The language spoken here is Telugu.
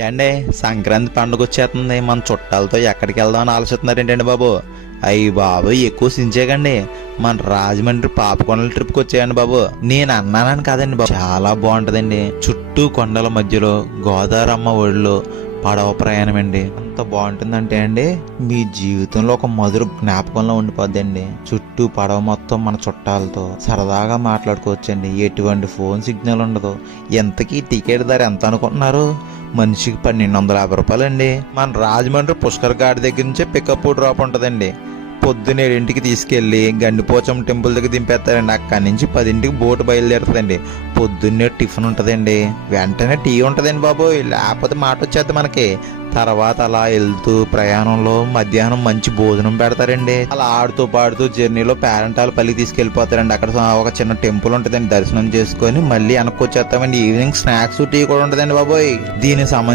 ఏండి సంక్రాంతి పండుగ వచ్చేస్తుంది, మన చుట్టాలతో ఎక్కడికి వెళ్దామని ఆలోచిస్తున్నారు ఏంటండి బాబు? అయ్యి బాబు ఎక్కువ సించేకండి, మన రాజమండ్రి పాపకొండల ట్రిప్కి వచ్చేయండి బాబు. నేను అన్నానని కాదండి బాబు, చాలా బాగుంటదండి. చుట్టూ కొండల మధ్యలో గోదావరి అమ్మ ఒడిలో పడవ ప్రయాణం అండి. ఎంత బాగుంటుందంటే అండి, మీ జీవితంలో ఒక మధుర జ్ఞాపకంలో ఉండిపోద్దండి. చుట్టూ పడవ మొత్తం మన చుట్టాలతో సరదాగా మాట్లాడుకోవచ్చండి. ఎటువంటి ఫోన్ సిగ్నల్ ఉండదు. ఎంతకీ టికెట్ ధర ఎంత అనుకుంటున్నారు? మనిషికి 1250 రూపాయలండి. మన రాజమండ్రి పుష్కర్ ఘాట్ దగ్గర నుంచే పికప్ డ్రాప్ ఉంటుందండి. పొద్దున్న 7ంటికి తీసుకెళ్ళి గండిపోచమ్మ టెంపుల్ దగ్గర దింపేస్తారండి. అక్కడి నుంచి 10ంటికి బోటు బయలుదేరుతుందండి. పొద్దున్నే టిఫిన్ ఉంటుందండి, వెంటనే టీ ఉంటుందండి బాబు, లేకపోతే మాట వచ్చేది మనకి. తర్వాత అలా వెళ్తూ ప్రయాణంలో మధ్యాహ్నం మంచి భోజనం పెడతారండి. అలా ఆడుతూ పాడుతూ జర్నీలో పేరెంటాలు పల్లి తీసుకెళ్లిపోతారండి. అక్కడ ఒక చిన్న టెంపుల్ ఉంటుందండి, దర్శనం చేసుకొని మళ్ళీ వెనక్కి వచ్చేస్తామండి. ఈవినింగ్ స్నాక్స్ టీ కూడా ఉంటుందండి బాబోయ్. దీనికి సంబంధించి